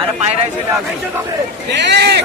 আরে পায়রাই ছিল আগে এই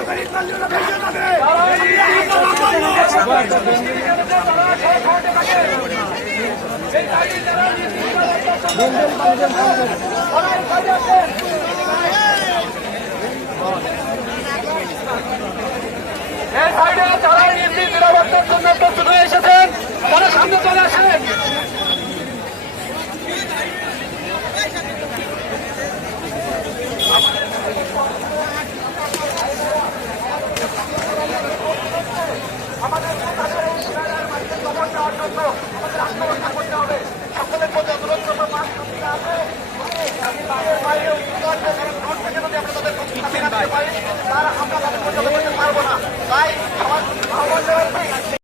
সকলের প্রতি অনুরোধ করব মাস্ক আছে তাদের বাইরে ঘর থেকে যদি আমরা তাদের করতে পারি তারা আমরা তাদের পর্যন্ত করতে পারব না। তাই আমার আহ্বান জানাচ্ছি